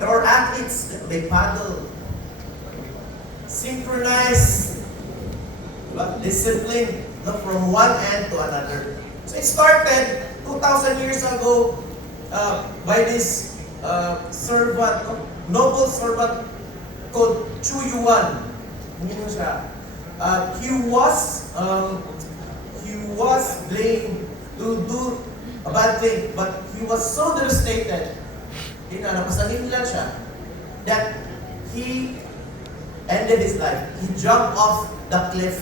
Or athletes, they paddle. Synchronized, discipline, no, from one end to another. So it started 2,000 years ago by this servant, noble servant called Chu Yuan. Ano siya? He was blamed to do a bad thing, but he was so devastated, napasangin lang siya, that he ended his life. He jumped off the cliff.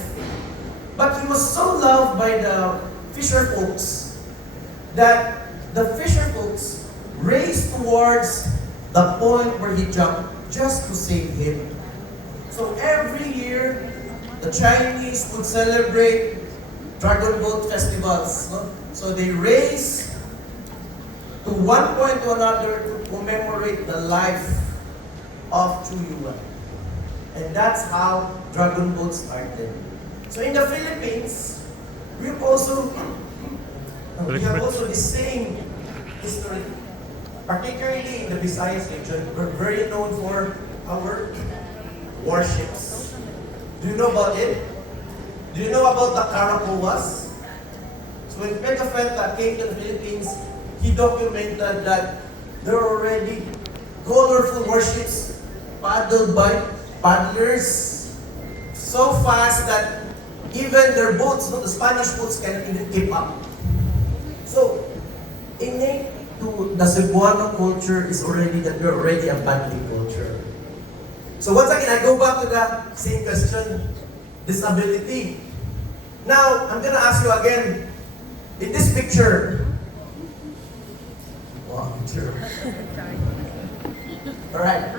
But he was so loved by the fisher folks that the fisher folks raced towards the point where he jumped just to save him. So every year, the Chinese would celebrate Dragon Boat festivals. No? So they race to one point to another to commemorate the life of Chu Yuan. And that's how Dragon Boat started. So in the Philippines, we have also the same history. Particularly in the Visayas region, we're very known for our warships. Do you know about it? Do you know about the Caracoas? So when Pedro Fenta came to the Philippines, he documented that there are already colorful warships paddled by paddlers so fast that even their boats, the Spanish boats, cannot even keep up. So, innate to the Cebuano culture is already that we're already a paddling culture. So once again, I go back to the same question, disability. Now, I'm gonna ask you again, in this picture, wow, picture. Alright.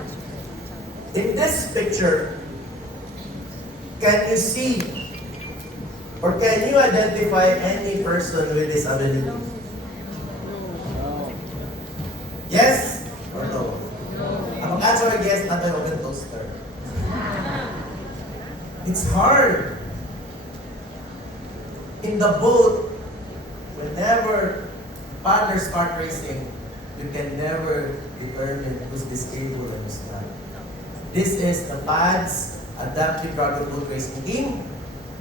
In this picture, can you see or can you identify any person with disability? Yes or no? Ang answer is yes, not an open toaster. It's hard. In the boat, whenever paddlers start racing, you can never determine who's disabled and who's not. This is the PADS Adaptive Dragon Boat Racing Team,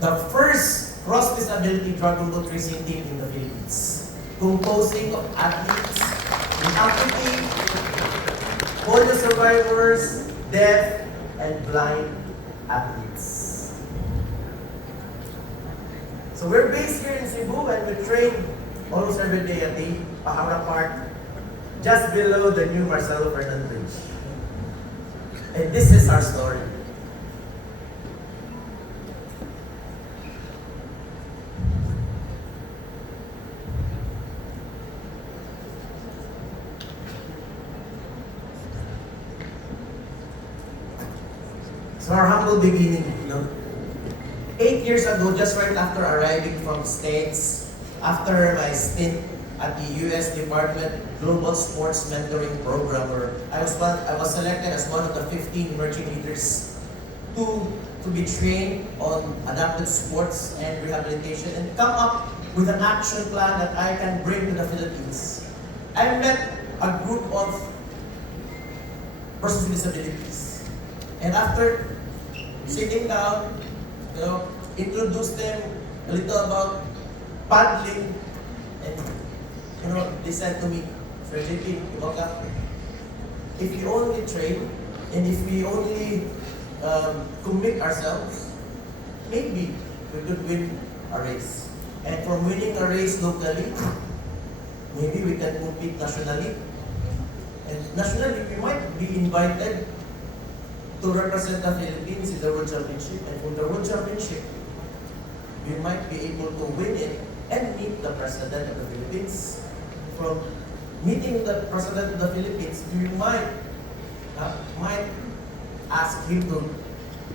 the first cross-disability dragon boat racing team in the Philippines, composing of athletes with amputee, polio survivors, deaf, and blind athletes. So we're based here in Cebu and we train almost every day at the Pahara Park, just below the new Marcelo Fernandez Bridge. And this is our story. So our humble beginning, 8 years ago, just right after arriving from the States, after my stint at the U.S. Department Global Sports Mentoring Program, where I was selected as one of the 15 emerging leaders to be trained on adaptive sports and rehabilitation and come up with an action plan that I can bring to the Philippines. I met a group of persons with disabilities. And after sitting down, introduce them a little about paddling, and they said to me, Sir JP, if we only train and if we only commit ourselves, maybe we could win a race. And from winning a race locally, maybe we can compete nationally. And nationally, we might be invited to represent the Philippines in the World Championship. And from the World Championship, we might be able to win it and meet the President of the Philippines. From meeting the President of the Philippines, we might ask him to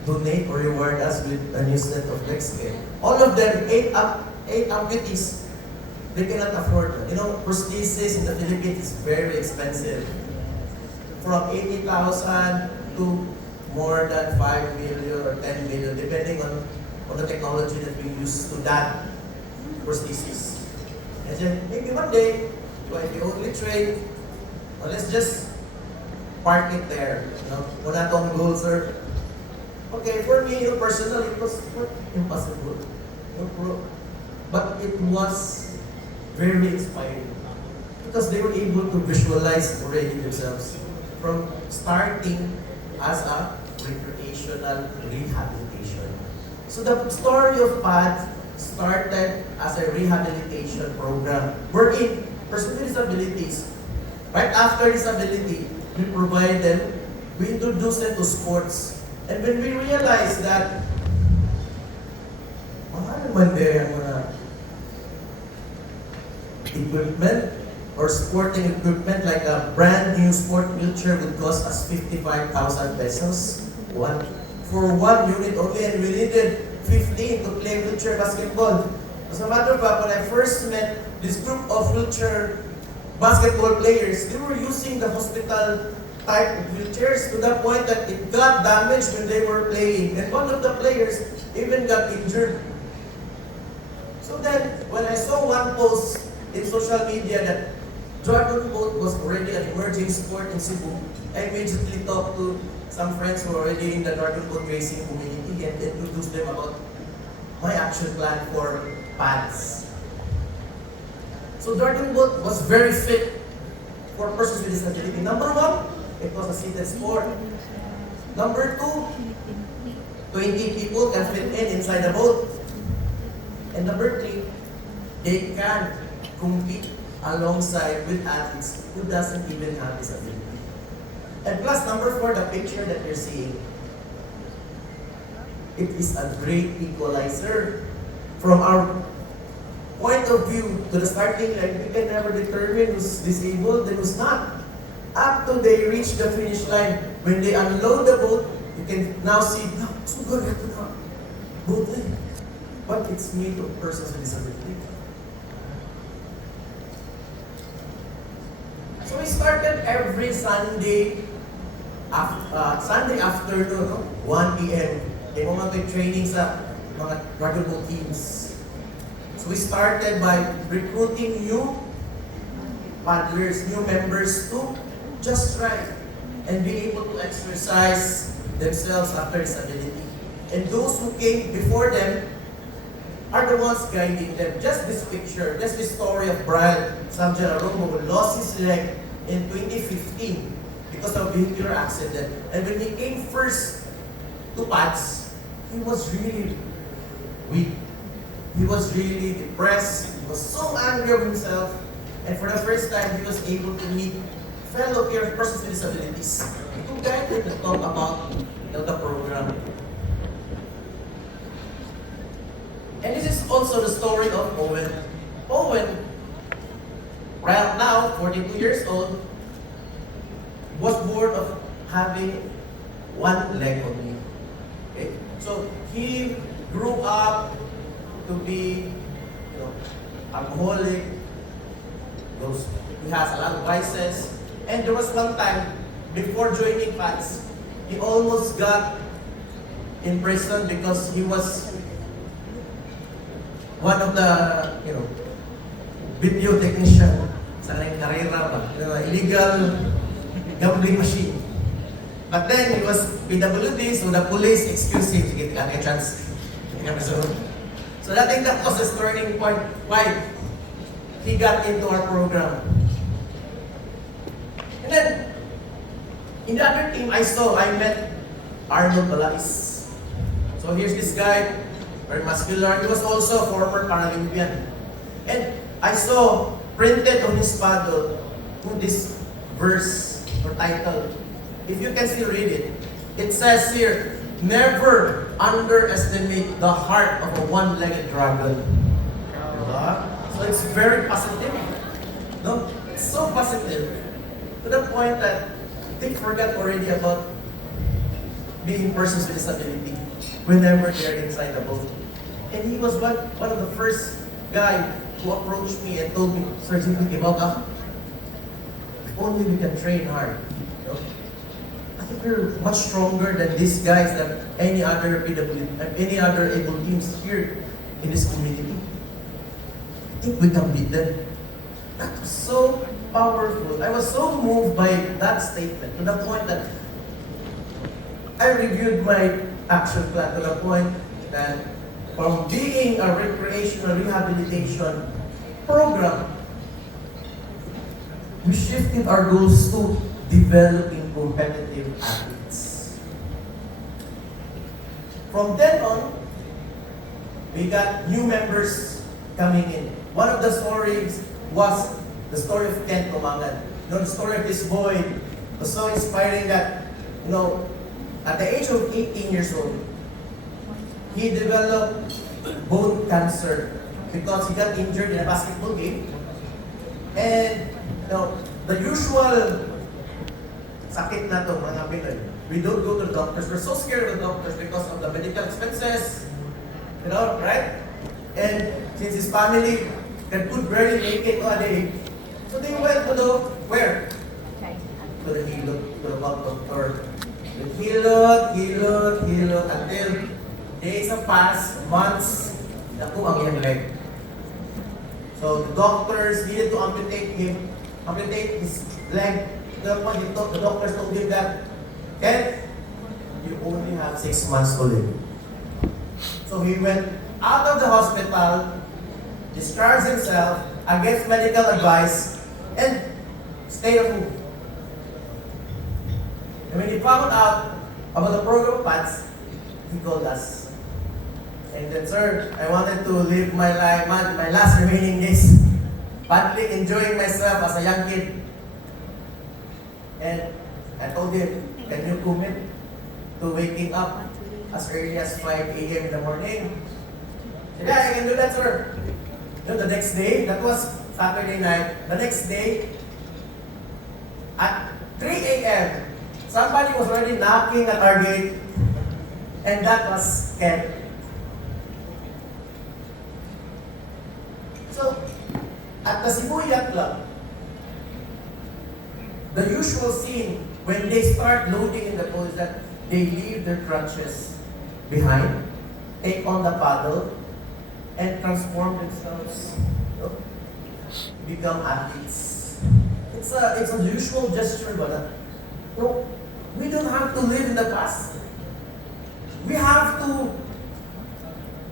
donate or reward us with a new set of legs. All of them, eight amputees, they cannot afford it. Prosthesis in the Philippines is very expensive. From 80,000 to more than 5 million or 10 million, depending on the technology that we use to that prosthesis. And then maybe one day, if you only train, let's just park it there. Wala tong goal, sir. Okay, for me, personally, it was not impossible. But it was very inspiring. Because they were able to visualize already themselves from starting as a recreational rehabilitation. So the story of PAD started as a rehabilitation program wherein persons with disabilities, right after disability, we provide them, we introduce them to sports. And when we realize that, mahal naman din ang mga equipment or sporting equipment, like a brand new sport wheelchair would cost us 55,000 pesos. For one unit only, and we needed 15 to play wheelchair basketball. As a matter of fact, when I first met this group of wheelchair basketball players, they were using the hospital type of wheelchairs to the point that it got damaged when they were playing. And one of the players even got injured. So then, when I saw one post in social media that Dragon Boat was already an emerging sport in Cebu, I immediately talked to some friends who are already in the Dragon Boat racing community and introduced them about my action plan for PADS. So Dragon Boat was very fit for persons with disability. Number one, it was a seated sport. Number two, 20 people can fit inside the boat. And number three, they can compete alongside with athletes who doesn't even have disability. And plus, number four, the picture that you're seeing, it is a great equalizer. From our point of view to the starting line, we can never determine who's disabled and who's not. Up to they reach the finish line, when they unload the boat, you can now see, no, so good at the boat line. But it's made of persons with disability. So we started every Sunday afternoon, 1 p.m. May mga training sa mga Dragon Boat teams. So we started by recruiting new paddlers, new members to just try and be able to exercise themselves after disability. And those who came before them are the ones guiding them. Just this picture, just this story of Brian Samjararomo who lost his leg in 2015 because of vehicular accident. And when he came first to PADS, he was really weak. He was really depressed. He was so angry of himself. And for the first time, he was able to meet fellow persons with disabilities to guide them to talk about the program. And this is also the story of Owen. Owen, right now, 42 years old, was born of having one leg only. Okay? So he grew up to be, alcoholic. He has a lot of vices. And there was one time, before joining PADS, he almost got in prison because he was one of the, video technician sa kanyang karera ba, illegal gambling machine. But then he was PWD, so the police excused him to get a chance. So I think that was the turning point why he got into our program. And then, in the other team I met Arnold Balais. So here's this guy, very muscular. He was also a former Paralympian. And I saw printed on his paddle this verse or title. If you can still read it, it says here, never underestimate the heart of a one-legged dragon. So it's very positive. No? It's so positive to the point that they forgot already about being persons with disability whenever they're inside the boat. And he was one of the first guy who approached me and told me, Sir, if only we can train hard. I think we're much stronger than these guys, than any other able teams here in this community. I think we can beat them. That was so powerful. I was so moved by that statement to the point that I reviewed my action plan to the point that from being a recreational rehabilitation program, we shifted our goals to developing competitive athletes. From then on, we got new members coming in. One of the stories was the story of Ken Tumangan. You know, the story of this boy was so inspiring that, you know, at the age of 18 years old, he developed bone cancer because he got injured in a basketball game. And, you know, the usual sakit na to, mga Pinoy, we don't go to the doctors. We're so scared of the doctors because of the medical expenses, you know, right? And since his family could barely make it a day, so they went to the, where? To the hilot, to the doctor. The hilot, until days have passed, months, naku ang iyang leg. So the doctors needed to amputate his leg. The doctors told him that, Ken, you only have 6 months to live. So he went out of the hospital, discharged himself against medical advice, and stayed at home. And when he found out about the program paths, he called us. And then, sir, I wanted to live my life, my last remaining days, badly enjoying myself as a young kid. And I told him, can you commit to waking up as early as 5 a.m. in the morning? He said, yeah, I can do that, sir. You know, the next day, that was Saturday night, the next day, at 3 a.m., somebody was already knocking at our gate, and that was Ken. So, at the Cebu Yacht Club, the usual scene when they start loading in the boat is that they leave their crutches behind, take on the paddle, and transform themselves, you know, become athletes. It's a usual gesture, but no, we don't have to live in the past. We have to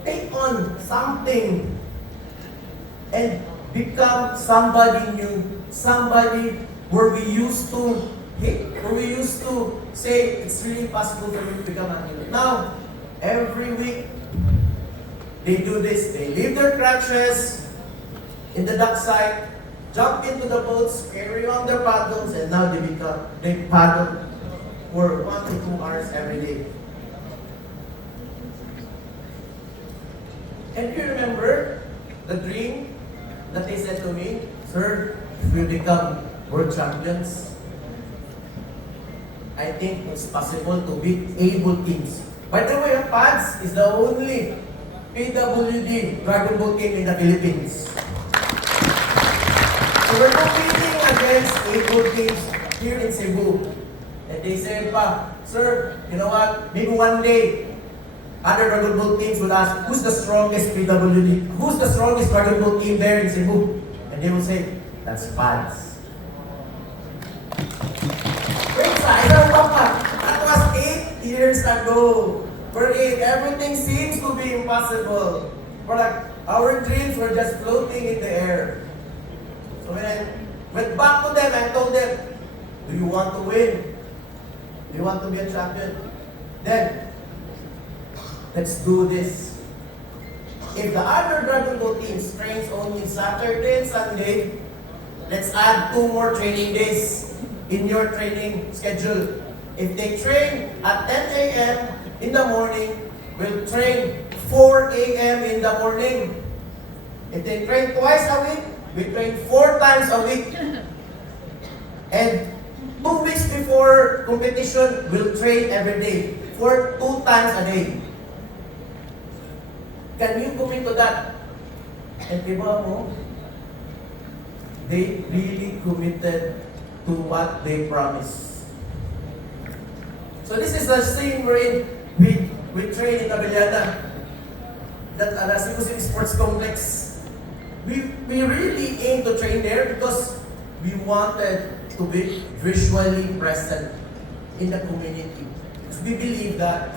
take on something and become somebody new, somebody where we used to hate, where we used to say it's really possible for me to become a hero. Now, every week, they do this. They leave their crutches in the dockside, jump into the boats, carry on their paddles, and now they paddle for 1 to 2 hours every day. And you remember the dream that they said to me, sir, if you become world champions, I think it's possible to beat able teams. By the way, PADS is the only PWD Dragon Boat Team in the Philippines. So we're competing against able teams here in Cebu. And they said pa, sir, you know what? Maybe one day, other Dragon Boat teams will ask, who's the strongest PWD? Who's the strongest Dragon Boat team there in Cebu? And they will say, that's PADS. Wait, that was 8 years ago. For 8, everything seems to be impossible. But our dreams were just floating in the air. So when I went back to them, I told them, do you want to win? Do you want to be a champion? Then, let's do this. If the other Dragon Boat teams trains only Saturday and Sunday, let's add 2 more training days in your training schedule. If they train at 10 a.m. in the morning, we'll train 4 a.m. in the morning. If they train twice a week, we train 4 times a week. And 2 weeks before competition, we'll train every day for 2 times a day. Can you commit to that? And diba mo, they really committed to what they promised. So this is the scene wherein we train in Abiliana, that Cebu City Sports Complex. We really aim to train there because we wanted to be visually present in the community. Because we believe that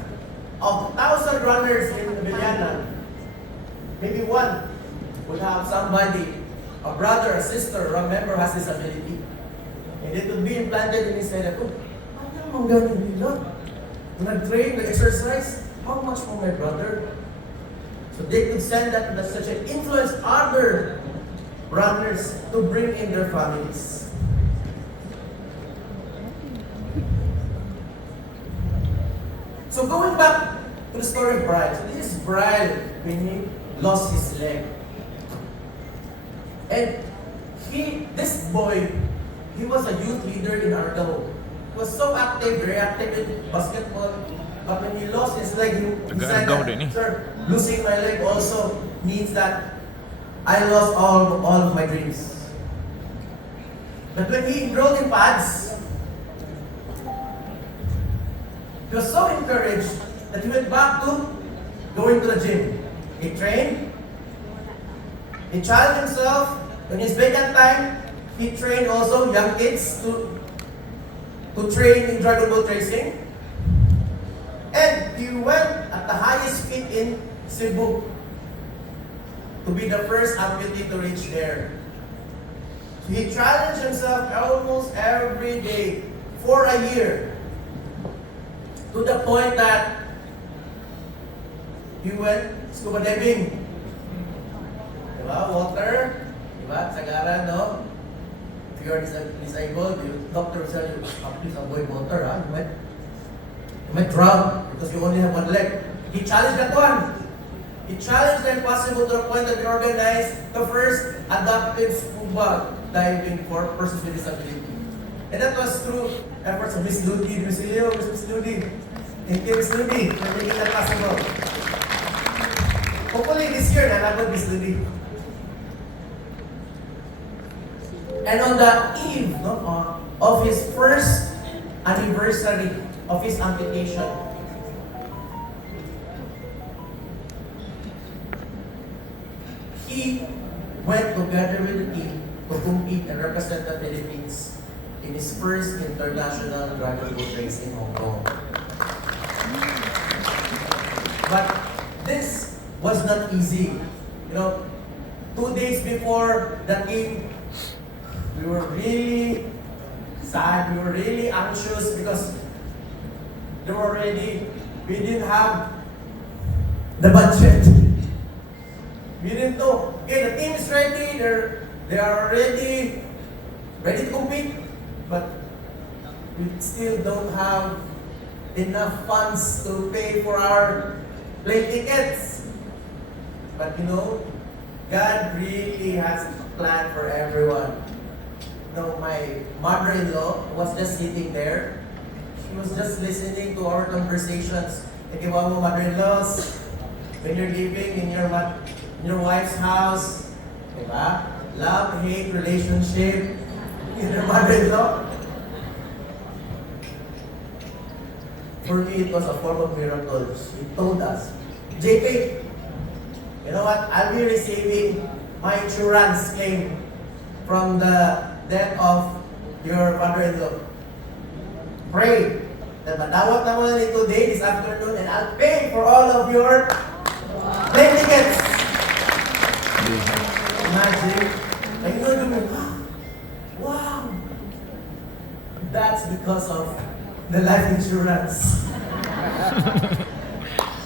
of 1,000 runners in Villana, maybe one would have somebody, a brother, a sister, or a member has this ability. And it would be implanted in his head that, oh, ano ang gano'n nila? When I train, exercise, how much for my brother? So they could send that message and influence other runners to bring in their families. So going back to the story of Brian. So this is Brian when he lost his leg. And this boy, he was a youth leader in Argao. He was so active, very active in basketball. But when he lost his leg, he said, sir, losing my leg also means that I lost all of my dreams. But when he enrolled in pads, he was so encouraged that he went back to going to the gym. He trained, he challenged himself. When his vacant time, he trained also young kids to train in dragon boat racing. And he went at the highest peak in Cebu to be the first amputee to reach there. He challenged himself almost every day for a year, to the point that he went scuba diving. Diba? Water. Diba? Sagaran, no? If you are disabled, the doctor will tell you, please avoid water, ha? You might drown because you only have one leg. He challenged that one. He challenged the impossible to the point that they organized the first adaptive scuba diving for persons with disability. And that was through efforts of Miss Ludi, Miss Leo, Miss Ludi. Thank you, Miss Ludi, for making that possible. Hopefully this year, nalabot Miss Ludi. And on the eve of his first anniversary of his amputation, he went together with the team to compete and represent the Philippines in his first international dragon boat race in Hong Kong. But this was not easy. 2 days before the game, we were really sad, we were really anxious because we didn't have the budget. We didn't know. Okay, the team is ready, they are ready to compete, but we still don't have enough funds to pay for our plane tickets. But God really has a plan for everyone. My mother-in-law was just sitting there. She was just listening to our conversations. And mo, mother-in-laws, when you're living in your wife's house, diba? Love-hate relationship with your mother-in-law. For me, it was a form of miracle. She told us, JP, you know what? I'll be receiving my insurance claim from the death of your father-in-law. Pray that madawat naman ni today, this afternoon, and I'll pay for all of your plane tickets. Imagine. And wow. That's because of the life insurance.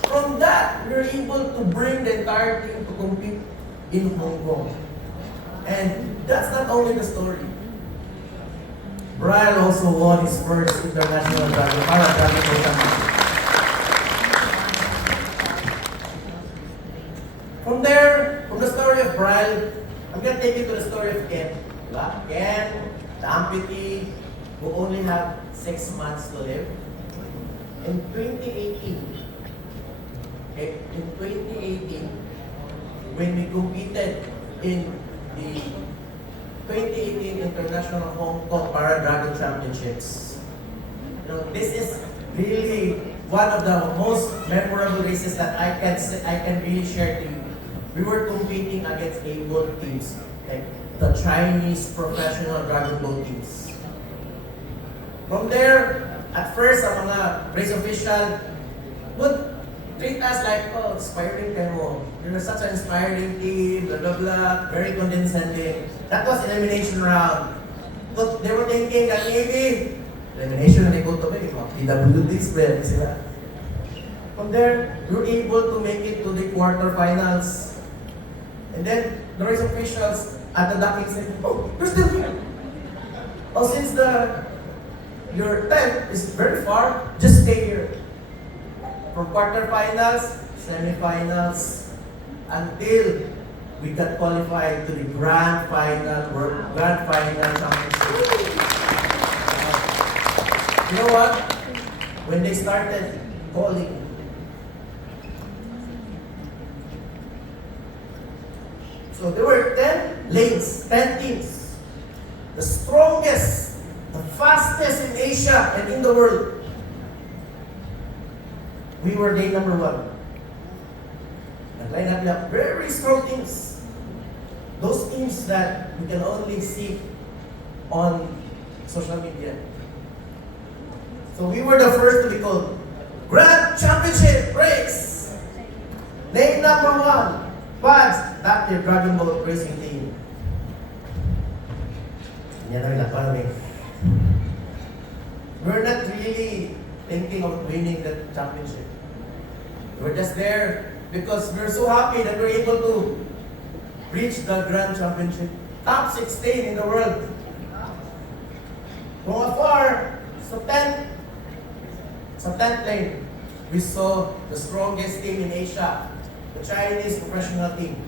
From that, we were able to bring the entire team to compete in Hong Kong. And that's not only the story. Brian also won his first international dragon boat championship. From there, from the story of Brian, I'm going to take you to the story of Ken. Ken, the amputee who only have 6 months to live. In 2018, when we competed in the 2018 International Hong Kong Para Dragon Championships. This is really one of the most memorable races that I can really share to you. We were competing against able teams like the Chinese professional dragon boat teams. From there, at first, ang mga race official would treat us like, oh, inspiring kayo. You're such an inspiring team, blah, blah, blah, very condescending. That was elimination round. So they were thinking that maybe elimination na ikaw to be, PWDs, pwede sila. From there, we were able to make it to the quarterfinals. And then, the race officials at the docking said, oh, you're still here. Oh, since your tent is very far, just stay here. From quarterfinals, semifinals, until we got qualified to the grand final championship. You know what? When they started calling, so there were 10 lanes, 10 teams. The strongest, the fastest in Asia and in the world. We were day number 1. Nag-line up very strong teams. Those teams that you can only see on social media. So we were the first to be called Grand Championship Race. Name number 1, PADS, Active Dragon Boat Racing Team. Yan ang nakalami. We're not really thinking of winning the championship. We're just there because we're so happy that we're able to reach the Grand Championship. Top 16 in the world. From afar, sa 10th lane, we saw the strongest team in Asia, the Chinese professional team.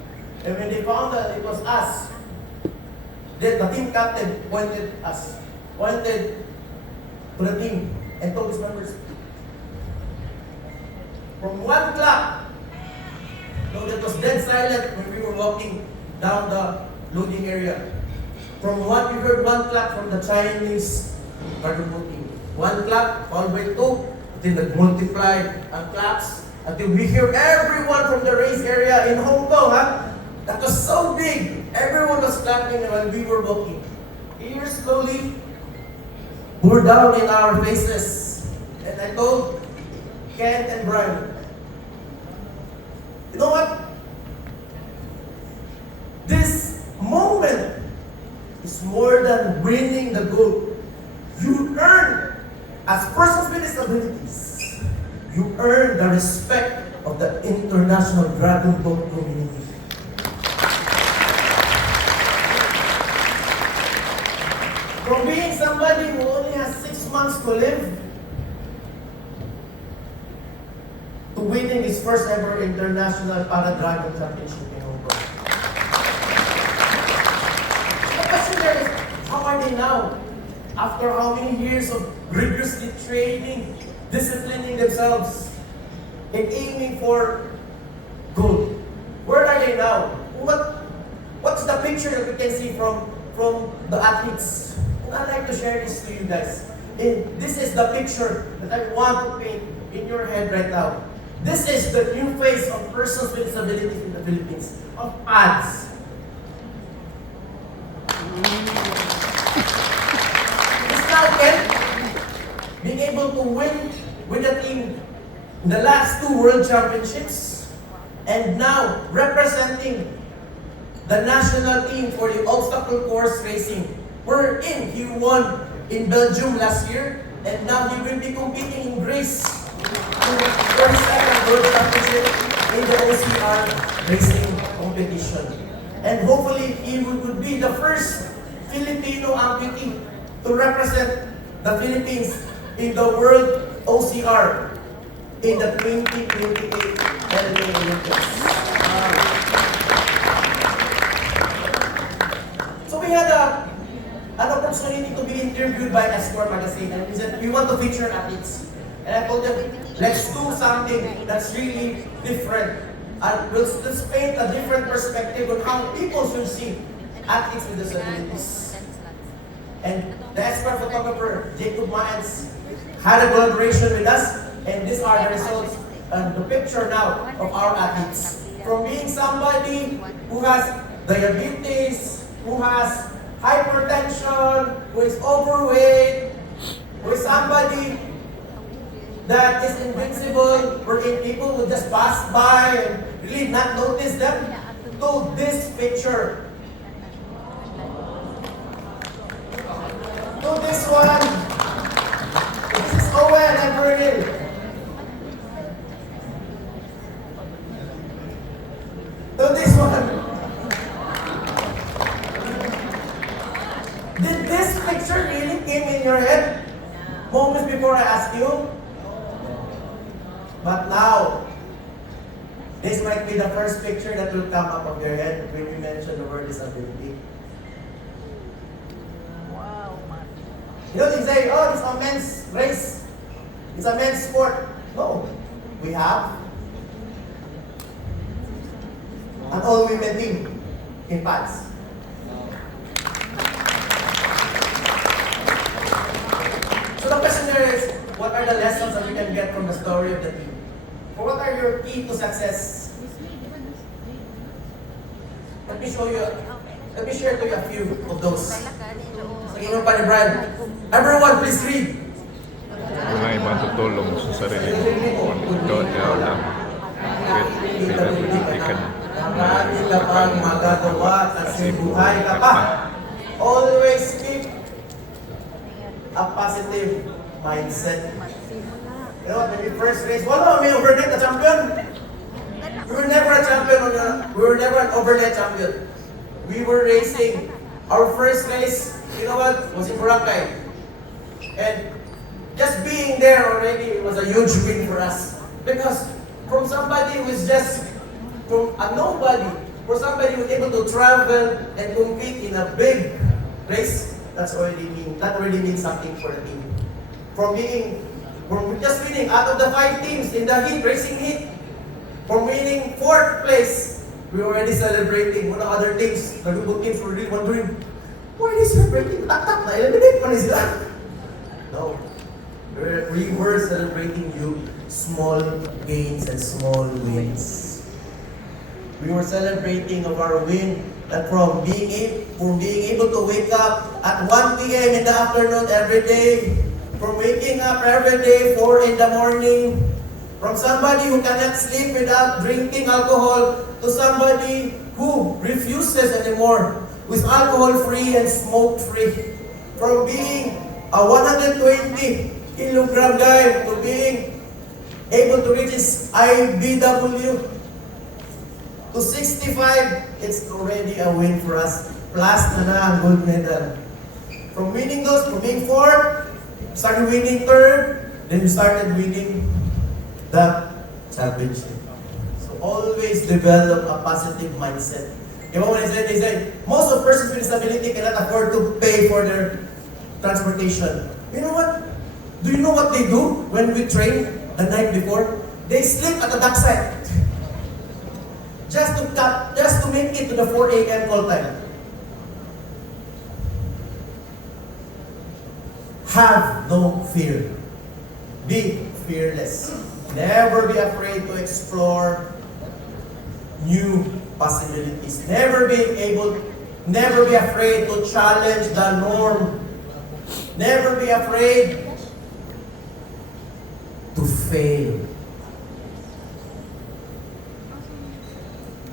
And when they found that it was us, the team captain pointed to the team and told his members, from 1 o'clock, no, it was dead silent when we were walking down the loading area. From what we heard 1 o'clock from the Chinese dragon boat team. 1 o'clock, all the way to 2, until nag-multiply ang claps, until we hear everyone from the race area in Hong Kong, that was so big. Everyone was clapping when we were walking. Tears slowly poured down in our faces. And I told Kent and Brian, you know what? This moment is more than winning the gold. You earn, as persons with disabilities, you earn the respect of the international dragon boat community. From being somebody who only has 6 months to live, to winning his first ever international para-dragon championship in Hong Kong. The question there is, how are they now? After how many years of rigorously training, disciplining themselves, and aiming for gold? Where are they now? What's the picture that we can see from the athletes? And I'd like to share this to you guys. And this is the picture that I want to paint in your head right now. This is the new face of persons with disabilities in the Philippines, of PADS. It's now Ken being able to win with the team in the last 2 World Championships, and now representing the national team for the obstacle course racing. He won in Belgium last year, and now he will be competing in Greece in the first ever World Championship in the OCR racing competition. And hopefully, he would be the first Filipino amputee to represent the Philippines in the World OCR in the 2028 LA Olympics. So we had an opportunity to be interviewed by Escort magazine, and he said, we want to feature athletes. And I told them, let's do something that's really different. And let's paint a different perspective on how people should see athletes with disabilities. And the expert photographer, Jacob Maens, had a collaboration with us, and these are the results and the picture now of our athletes. From being somebody who has diabetes, who has hypertension, who is overweight, who is somebody that is invincible, wherein people will just pass by and really not notice them, to this picture. To this one. This is Owen and Bernil. To this one. Did this picture really came in your head moments before I asked you? But now, this might be the first picture that will come up of your head when we mention the word disability. Wow, man. You know, they say, oh, it's a men's race. It's a men's sport. No. We have an all-women team in pads. So the question there is, what are the lessons that we can get from the story of the team? Or what are your key to success? Let me show you, let me share to you a few of those. Sa inyo pa ni Brian. Everyone, please read. Mga ibang tutulong sa sarili mo. Ikaw lang. Pinapagiti ka na. Marami ka pang magagawa kasi buhay ka pa. Always keep a positive mindset. You know, when we first race, wala may overnight na champion. We were never a champion we were never an overnight champion. We were racing. Our first race, you know what, was in Boracay. And just being there already was a huge win for us. Because from somebody who is just from a nobody, for somebody who is able to travel and compete in a big race, that already means something for the team. From just winning out of the 5 teams in the heat, racing heat, from winning 4th place, we were already celebrating. One of other teams, the good teams were really wondering, why are they celebrating? Tak-tak na, eliminate pa rin sila. No. We were celebrating you small gains and small wins. We were celebrating of our win that from being able to wake up at 1 p.m. in the afternoon every day, from waking up every day 4 in the morning, from somebody who cannot sleep without drinking alcohol to somebody who refuses anymore, who is alcohol-free and smoke-free, from being a 120-kilogram guy to being able to reach his IBW to 65, it's already a win for us. Plus na ang gold medal. From winning those, from being 4th, started winning 3rd, then we started winning the championship. So always develop a positive mindset. You know what they say, most of persons with disability cannot afford to pay for their transportation. You know what? Do you know what they do when we train the night before? They sleep at the dockside. Just to make it to the 4 a.m. call time. Have no fear. Be fearless. Never be afraid to explore new possibilities. Never be afraid to challenge the norm. Never be afraid to fail.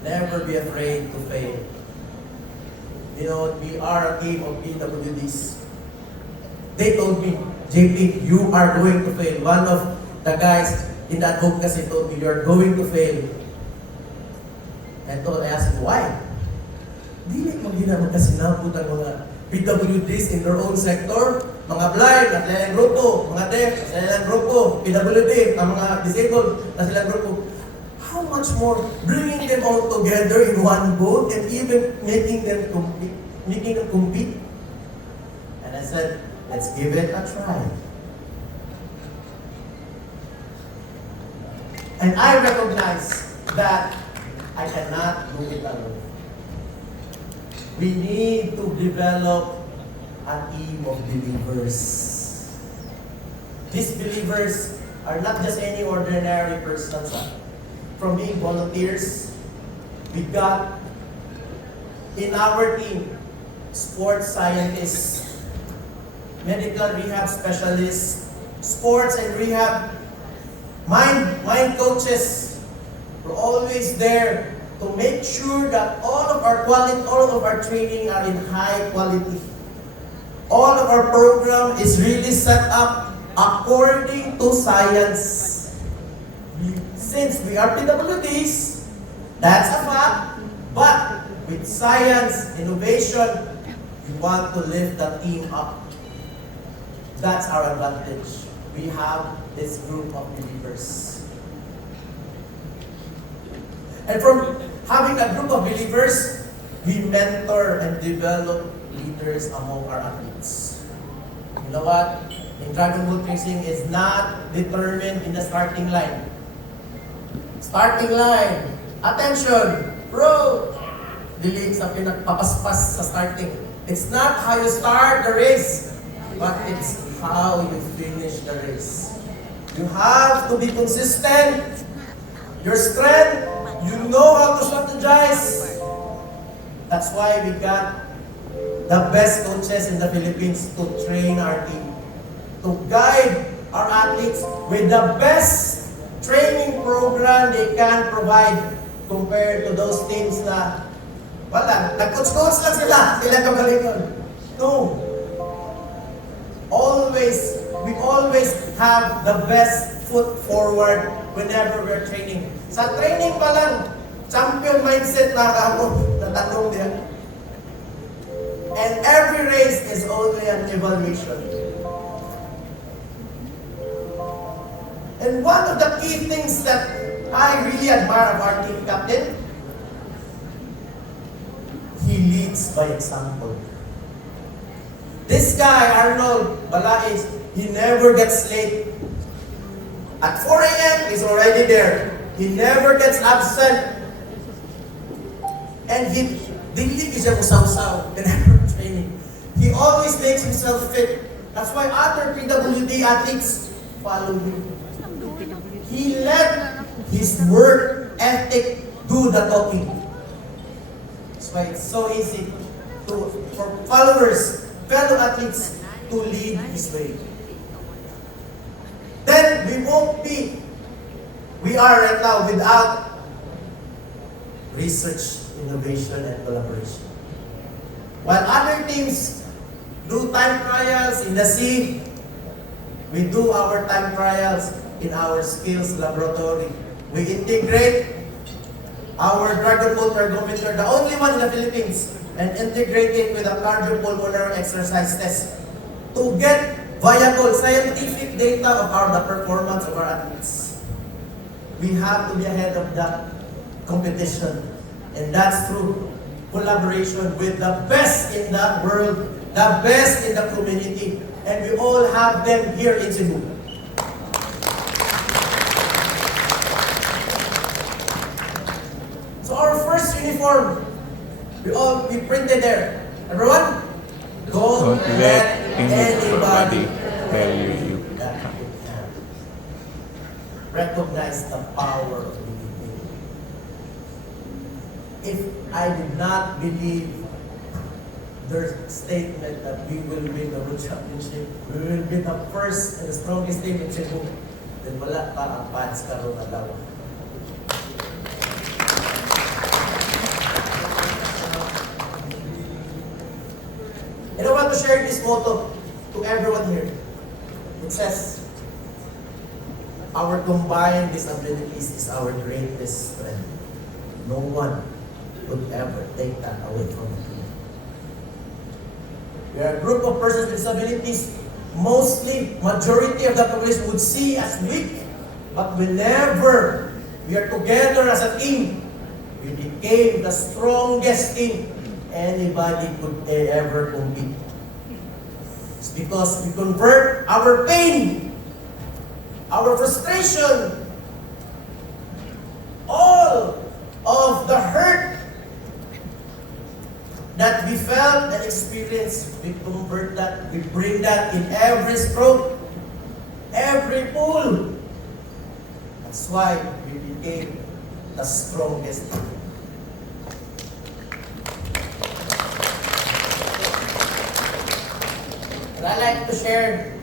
Never be afraid to fail. You know, we are a team of PWDs. They told me, JP, you are going to fail. One of the guys in the advocacy told me, you are going to fail. And so I asked him, why? Dili mo ginamit kasi nabutan mga PWDs in their own sector, mga blind, na silang grupo, mga deaf, na silang grupo, PWD, ang mga disabled, na silang grupo. How much more bringing them all together in one boat and even making them compete. And I said, let's give it a try. And I recognize that I cannot do it alone. We need to develop a team of believers. These believers are not just any ordinary persons. From being volunteers, we got in our team sports scientists, medical rehab specialists, sports and rehab, mind coaches. We're always there to make sure that all of our training are in high quality. All of our program is really set up according to science. Since we are PWDs, that's a fact, but with science, innovation, we want to lift the team up. That's our advantage. We have this group of believers. And from having a group of believers, we mentor and develop leaders among our athletes. You know what? In Dragon Boat Racing is not determined in the starting line. Starting line, attention, row. Dilig sa pinagpapaspas sa starting. It's not how you start the race, but it's how you finish the race. You have to be consistent. Your strength, you know how to strategize. That's why we got the best coaches in the Philippines to train our team, to guide our athletes with the best training program they can provide compared to those teams na wala, nag-coach-coach lang sila kagalingon. No. We always have the best foot forward whenever we're training. Sa training pa lang, champion mindset na ako, natanong diyan. And every race is only an evaluation. And one of the key things that I really admire of our team captain, he leads by example. This guy, Arnold Balais, he never gets late. At 4 a.m., he's already there. He never gets absent. And he dili siya musaw-saw whenever training. He always makes himself fit. That's why other PWD athletes follow him. He let his work ethic do the talking. That's why it's so easy for followers, fellow athletes, to lead his way. Then we won't be, we are right now without research, innovation, and collaboration. While other teams do time trials in the sea, we do our time trials in our skills laboratory. We integrate our Dragon Boat ergometer, the only one in the Philippines, and integrate it with a cardiopulmonary exercise test to get viable scientific data of the performance of our athletes. We have to be ahead of the competition, and that's through collaboration with the best in the world, the best in the community, and we all have them here in Cebu. So our first uniform, we printed there. Everyone, don't let anybody tell you that you can. Recognize the power of believing. If I did not believe their statement that we will win the World Championship, we will be the first and the strongest team in Cebu, then wala pa ang pads karon na daw. And I want to share this motto to everyone here. It says, our combined disabilities is our greatest strength. No one would ever take that away from the team. We are a group of persons with disabilities. Mostly, majority of the population would see as weak. But whenever we are together as a team, we became the strongest team anybody could ever compete. It's because we convert our pain, our frustration, all of the hurt that we felt and experienced, we convert that, we bring that in every stroke, every pull. That's why we became the strongest team. And I like to share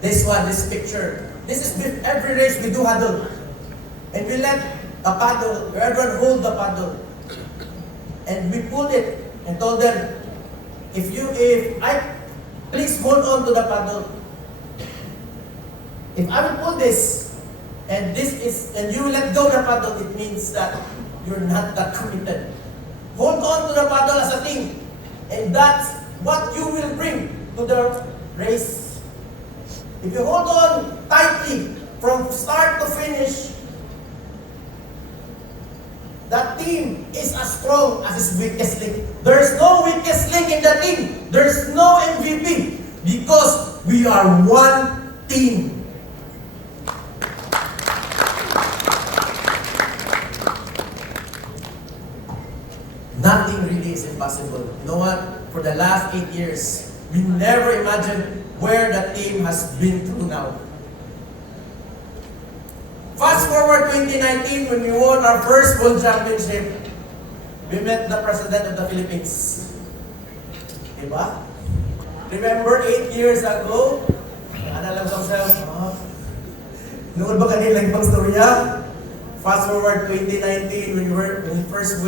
this picture. This is with every race we do huddle. And we let a paddle, everyone hold the paddle. And we pull it and told them, please hold on to the paddle. If I will pull this, and you let go the paddle, it means that you're not that committed. Hold on to the paddle as a team. And that's what you will bring to the race. If you hold on tightly from start to finish, that team is as strong as its weakest link. There's no weakest link in the team. There's no MVP because we are one team. Nothing really is impossible. You know what? For the last 8 years, we never imagined where the team has been through now. Fast forward 2019, when we won our first World Championship, we met the President of the Philippines. Diba? Remember 8 years ago? Ano lang sa self? Noon ba kanila ibang storya? Fast forward 2019, when we first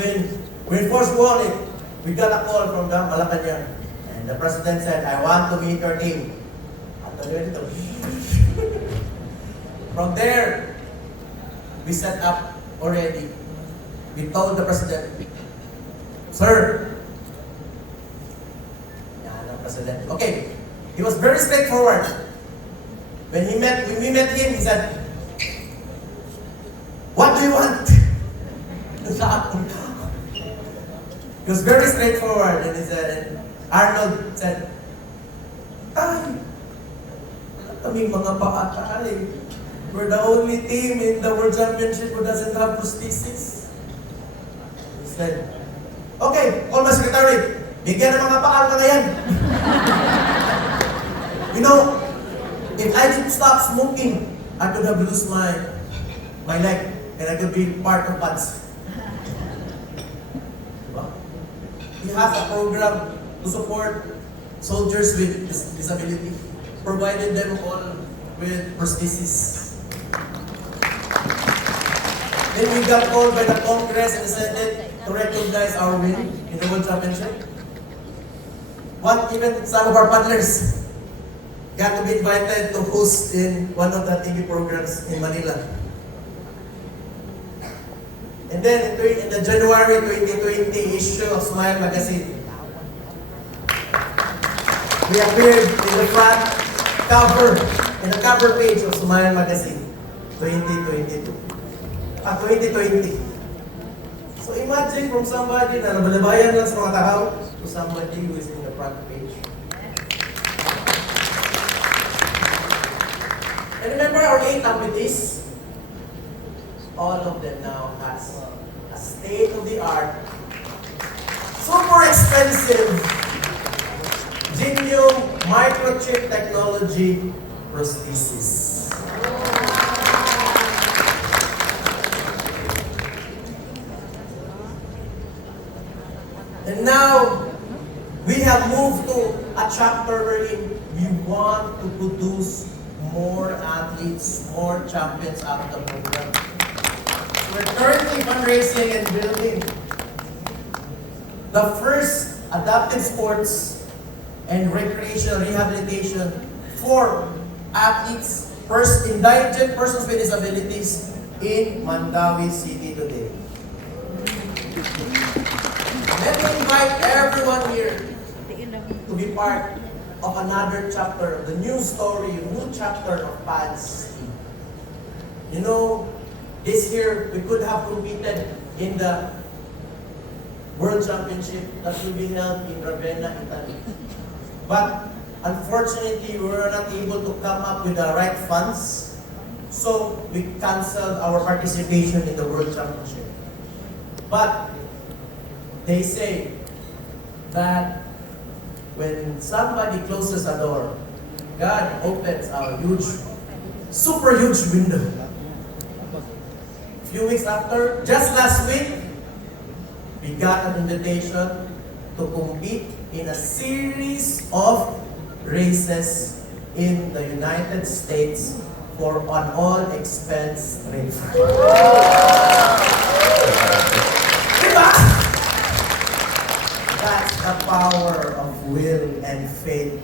won it, we got a call from the Malacanang. And the President said, I want to meet your team. From there, we set up already. We told the President, Sir, yan ang President. Okay, he was very straightforward. When we met him, he said, what do you want? He was very straightforward, and Arnold said, kaming mga paatay. We're the only team in the World Championship who doesn't have prosthesis. He said, okay, call my secretary. Bigyan ng mga pakal ka na yan. You know, if I didn't stop smoking, I could have lost my leg and I could be part of PADS. He has a program to support soldiers with disability, provided them all with prosthesis. Then we got called by the Congress and the Senate to recognize our win in the World Championship. Even some of our paddlers got to be invited to host in one of the TV programs in Manila. And then in the January 2020 issue of Smile Magazine, we appeared in the front cover, in the cover page of Smile Magazine 2020. So imagine from somebody na nabalabayan lang sa mga tao to somebody who is in the front page. And remember our 8 amputees? All of them now has a state-of-the-art, super expensive, genuine microchip technology prosthesis. And now, we have moved to a chapter wherein we want to produce more athletes, more champions out of the program. We're currently fundraising and building the first adaptive sports and recreational rehabilitation for athletes, indigent persons with disabilities in Mandawi City today. Let me invite everyone here to be part of another chapter, the new story, new chapter of PADS. You know, this year we could have competed in the World Championship that will be held in Ravenna, Italy. But unfortunately, we were not able to come up with the right funds, so we canceled our participation in the World Championship. But they say that when somebody closes a door, God opens a super huge window. A few weeks after, just last week, we got an invitation to compete in a series of races in the United States for an all-expense race. Diba? That's the power of will and faith.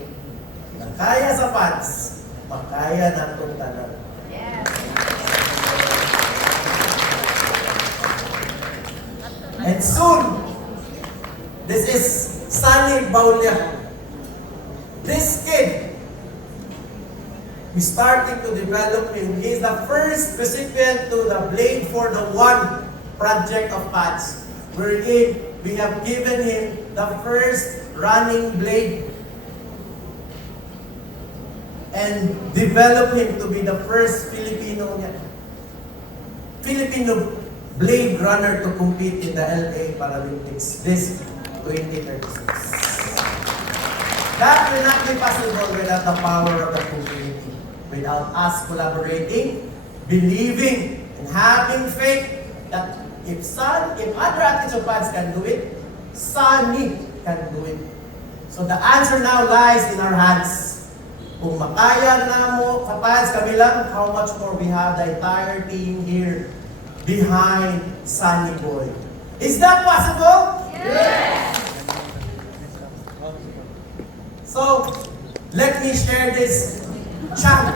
Na kaya sa pads, makaya na itong tanan. And soon, this is Sunny Baulia. This kid, we starting to develop him. He is the first recipient to the Blade for the One project of PATS, wherein we have given him the first running blade and develop him to be the first Filipino blade runner to compete in the LA Paralympics this 2036. That will not be possible without the power of the community, without us collaborating, believing, and having faith that if other athletes of PADS can do it, Sunny can do it. So the answer now lies in our hands. Kung makaya na mo sa PADS kami lang, how much more we have the entire team here behind Sunny Boy. Is that possible? Yes! So, let me share this chant.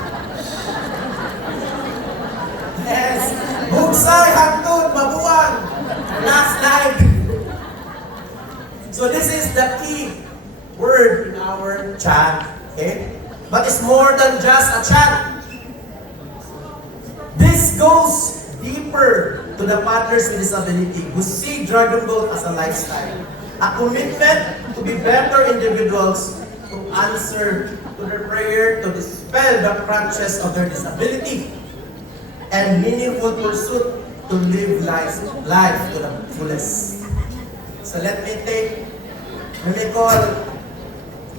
Yes. Bugsay, hagtod, mabuwang. Last slide. So this is the key word in our chant. Okay? But it's more than just a chant. This goes deeper to the partners with disability who see Dragon Boat as a lifestyle. A commitment to be better individuals, to answer to their prayer, to dispel the crutches of their disability, and meaningful pursuit to live life to the fullest. So let me call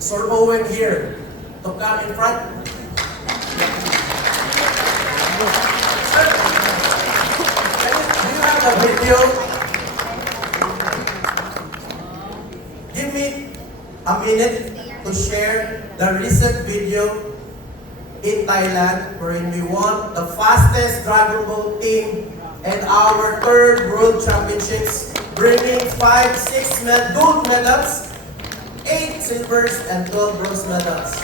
Sir Owen here to come in front. Sir, do you have the video? Give me a minute to share the recent video in Thailand, wherein we won the fastest Dragon Boat team and our third World Championships, bringing 5, 6 gold medals, 8 silvers, and 12 bronze medals.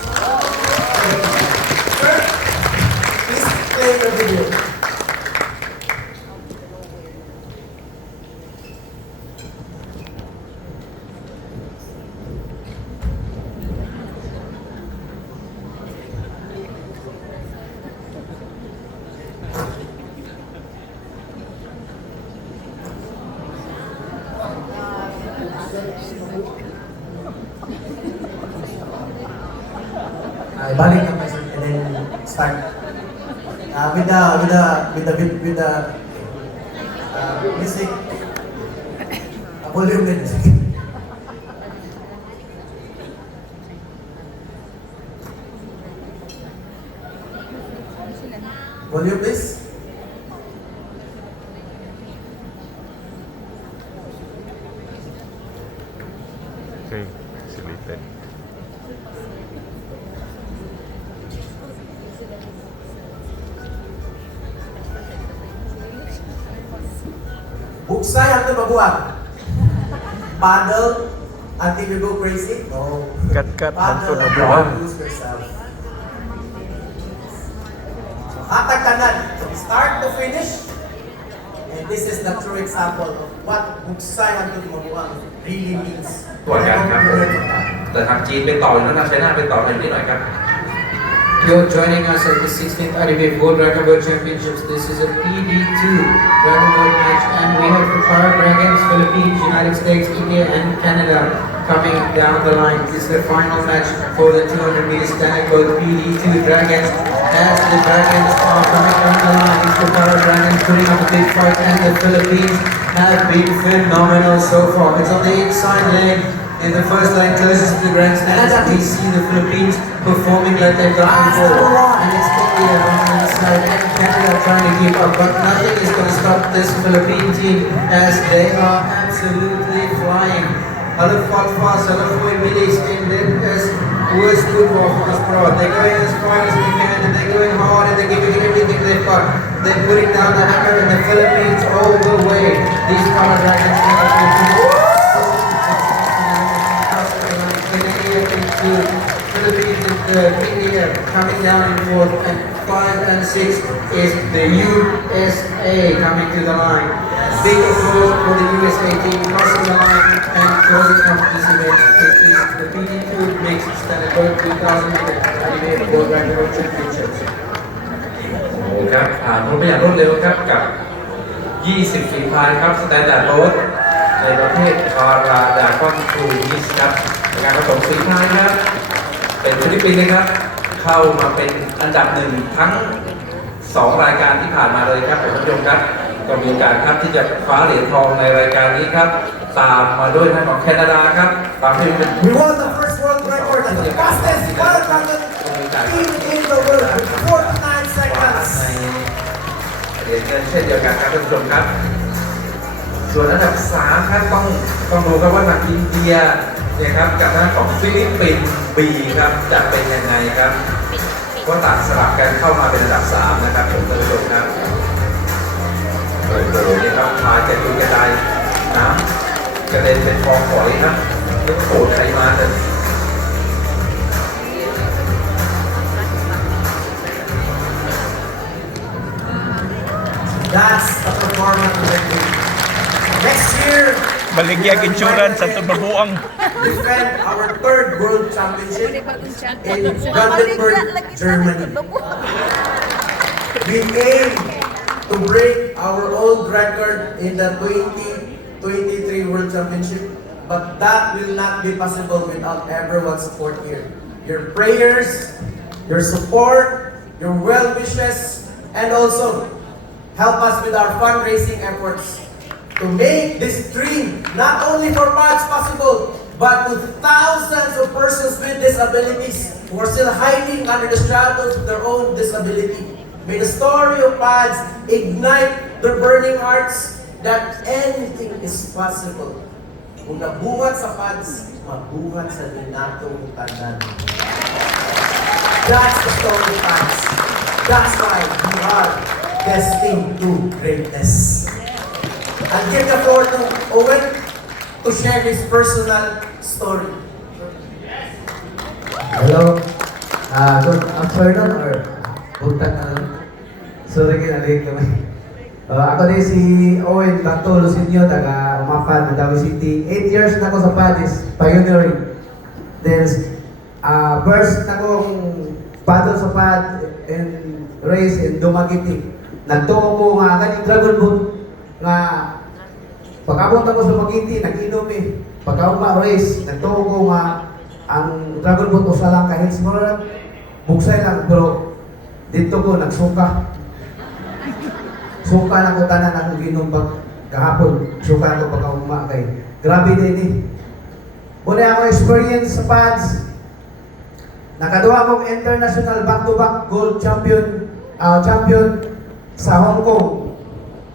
Sir, please play the video. Balik ang message and then start. With the music, volume with music. Volume please. Okay, selected. Bugsay hanggang mabuwag. Paddle until you go crazy? No. Cut hangtod Paddle mabuwag. until you lose yourself. So, hatag kanan. From start to finish. And this is the true example of what bugsay hanggang mabuwag really means. ตรวจกันครับแต่ทางจีนเป็นต่ออยู่แล้วนะไชน่าเป็นต่ออยู่ที่หน่อยครับ You're joining us at the 16th IDB World Dragon Boat Championships. This is a PD2 Dragon Boat match, and we have the Power Dragons, Philippines, United States, India, and Canada coming down the line. This is the final match for the 200 meter standard boat PD2 Dragons. As the Dragons are coming down the line, it's the Power Dragons putting up a big fight, and the Philippines have been phenomenal so far. It's on the inside lane. In the first line closest to the grandstand, we see the Philippines performing like they've done before. And it's India on the inside and Canada trying to keep up, but nothing is going to stop this Philippine team as they are absolutely flying. Half fast, half minutes, and then as West good for Pro. They're going as far as they can, and they're going hard, and they're giving everything they've got. They're putting down the hammer in the Philippines all the way. These Power Dragons Philippines is India coming down in fourth, and 5 and 6 is the USA coming to the line. Big applause for the USA team crossing the line and closing up this event. It is the PD2 Mixed Standard Boat 2000 meter Anime Boat Dragon Boat Championships. โอ้ครับผ่านพ้นไปอย่างรวดเร็วครับกับ 20 ฝีพายครับสแตนดาร์ดโบ๊ทในประเภทคาราดากอนครูมิสครับในการผสมฝีพายครับเป็นฟิลิปปินส์นะครับเข้ามาเป็นอันดับหนึ่งทั้ง 2 รายการที่ผ่านมาเลยครับท่านผู้ชมครับก็มีโอกาสครับที่จะคว้าเหรียญทองในรายการนี้ครับตามมาด้วยทางของแคนาดาครับตามที่เป็น We won the first world record as the fastest water dragon team in the world with 49 seconds. เหรียญเงินเช่นเดียวกันครับท่านผู้ชมครับส่วนอันดับ 3 ครับต้องดูครับว่าทางอินเดียเนี่ยครับกับทางของฟิลิปปินส์ B ครับจะเป็นยังไงครับก็ต่างสลับกันเข้ามาเป็นอันดับ 3 นะครับผมท่านผู้ชมครับโอ้โหเนี่ยครับพายจะดูกระไดน้ำกระเด็นเป็นฟองฝอยครับลูกโขดใครมาแต่ That's the performance of the team. Next year, Baligyag insurance sa tubabuang. defend our third world championship in Brandenburg, Germany. We aim to break our old record in the 2023 World Championship, but that will not be possible without everyone's support here. Your prayers, your support, your well wishes, and also help us with our fundraising efforts to make this dream not only for PADS possible, but to thousands of persons with disabilities who are still hiding under the shadows of their own disability. May the story of PADS ignite their burning hearts that anything is possible. Kung nabuhat sa PADS, mabuhat sa dinatong tanan. That's the story of PADS. That's why we are destined to greatness. I'll give the floor to Owen to share his personal story. Hello. Good afternoon or buntag na lang. Sorry kinalig kami. Ako din si Owen Bantolo Sinyo, taga Umapan, Mandawi City. 8 years na ako sa PADS, pioneering. Then, first na akong paddle sa PAD and race in Dumaguete. Nagtuo ko nga kaning Dragon Boat nga pag-abot ako sa Dumaguete, nag-inom eh. Pagka race, nagtuo ko nga ang Dragon Boat usa lang kahit small bugsay lang, pero dito ko nagsuka. Suka lang ko tanan akong ginom pag kahapon. Suka ako pagka kay grabe din eh. Muna ako experience sa PADS. Nakaduha akong international back-to-back gold champion sa Hong Kong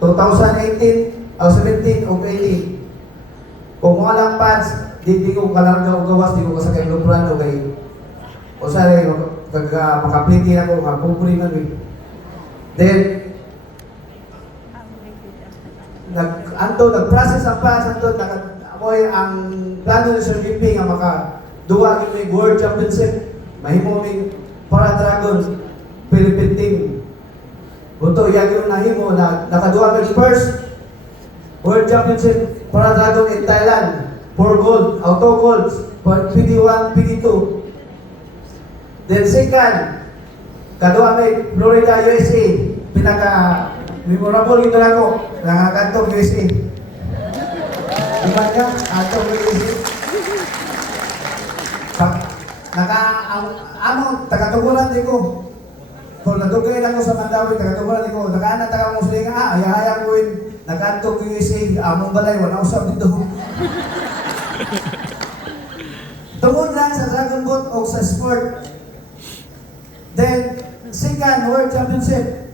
2018, 17 o 18. Kung mga lang PADS, di ko kalarga o gawas, di ko kasakay lupran o kay o sari, makapliti na ko, mapupuri na mi. Then, nag-process ang PADS, amoy ang plano ni Sir Gimpy nga makaduwa yung may World Championship, mahimo may Para Dragon Philippine team. Buto yan yung nahimo na nakaduwa may first World Championship Para Dragon in Thailand, 4 gold, auto golds, PD1, PD2. Then second, kaduwa may Florida, USA, memorable ito na ko, nakakantong USA. Diba niya? Antong USA. Taga-tugulan din ko. Kung nadugay lang ko sa Mandawi, taga-tugulan din ko. Nakaanan taga-musling nga, ayahayang ko yun. Nakantong USA, among balay, wala usap dito. Tungod lang sa Dragon Boat o sa sport. Then, second World Championship.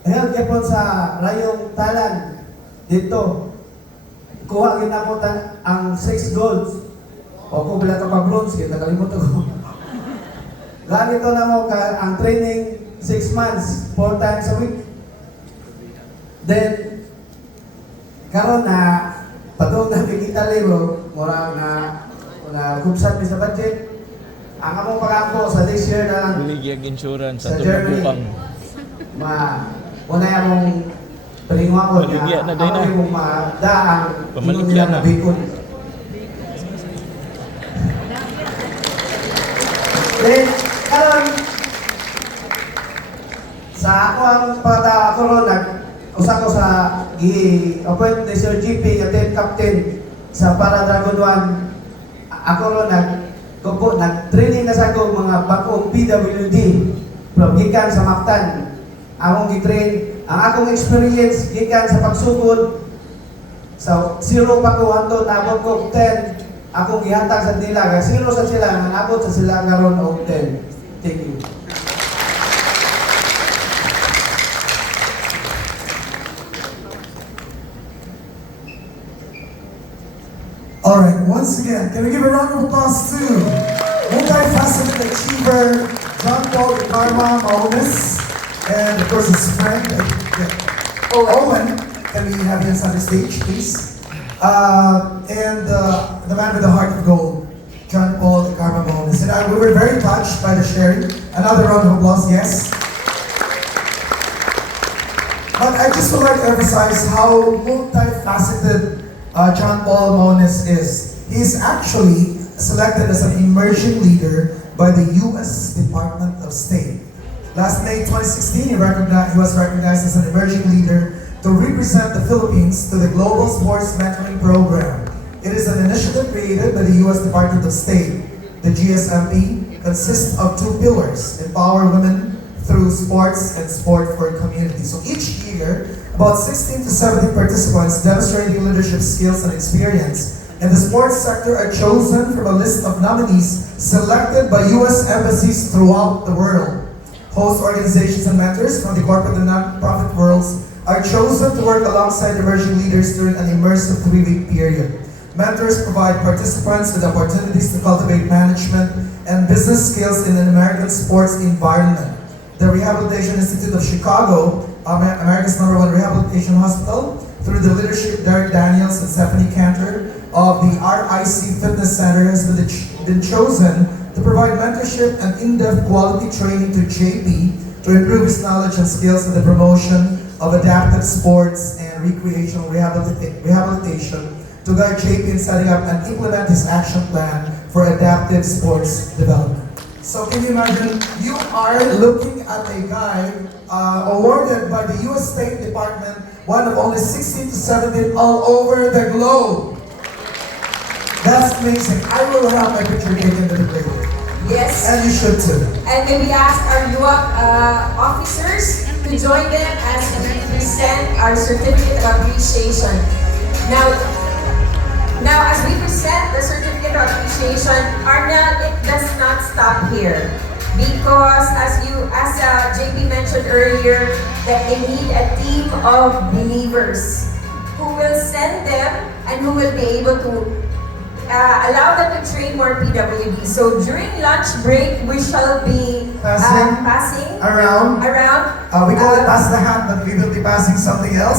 Held yapon sa Rayong Thailand dito. kuha gid namo ang 6 golds. O kung bila ka pa bronze, kaya nakalimutan ko. Ganito na mo ka ang training 6 months, 4 times a week. Then, karon na patong na kita libro, mura na kubsat mi sa budget. Ang among pagangko sa this year na lang Biligyan insurance sa sa Germany. tumagupang. Una among palingwaon Paligya na din ako na. yung madaang Pamaligya na. bikon. Then, karon sa ako ang pata ako ron usa ko sa i-appoint ni Sir GP nga team captain sa Para Dragon 1. Ako ron nag-training na sa akong mga bakong PWD from gikan sa Mactan. Akong gitrain ang akong experience gikan sa pagsugod sa 0 pa ko hangtod nabot ko 10. Akong gihatag sa nila, kaya 0 sa sila, nga nabot sa sila karon og 10. Thank you. Alright, once again, can we give a round of applause to multifaceted achiever John Paul Karma Maonis, and of course his friend, Owen. Can we have him on the stage, please? And the man with the heart of gold, John Paul Karma Maonis. And we were very touched by the sharing. Another round of applause, yes. But I just would like to emphasize how multifaceted John Paul Maonis is. He is actually selected as an emerging leader by the U.S. Department of State. Last May 2016, he was recognized as an emerging leader to represent the Philippines to the Global Sports Mentoring Program. It is an initiative created by the U.S. Department of State. The GSMP consists of 2 pillars: empower women through sports and sport for community. So each year, about 16 to 70 participants demonstrating leadership skills and experience in the sports sector are chosen from a list of nominees selected by U.S. embassies throughout the world. Host organizations and mentors from the corporate and non-profit worlds are chosen to work alongside emerging leaders during an immersive 3-week period. Mentors provide participants with opportunities to cultivate management and business skills in an American sports environment. The Rehabilitation Institute of Chicago, America's #1 rehabilitation hospital, through the leadership of Derek Daniels and Stephanie Cantor of the RIC Fitness Center, has been chosen to provide mentorship and in-depth quality training to JP to improve his knowledge and skills in the promotion of adaptive sports and recreational rehabilitation to guide JP in setting up and implement his action plan for adaptive sports development. So can you imagine, you are looking at a guy awarded by the U.S. State Department, one of only 16 to 17 all over the globe. That's amazing. I will have my picture taken to the table. Yes. And you should too. And then we ask our UAP officers to join them as we present our certificate of appreciation. Now, as we present the certificate of appreciation, Arnel, it does not stop here. Because as JP mentioned earlier, that they need a team of believers who will send them and who will be able to allow them to train more PWD. So during lunch break, we shall be passing around. around. We call it pass the hat, but we will be passing something else.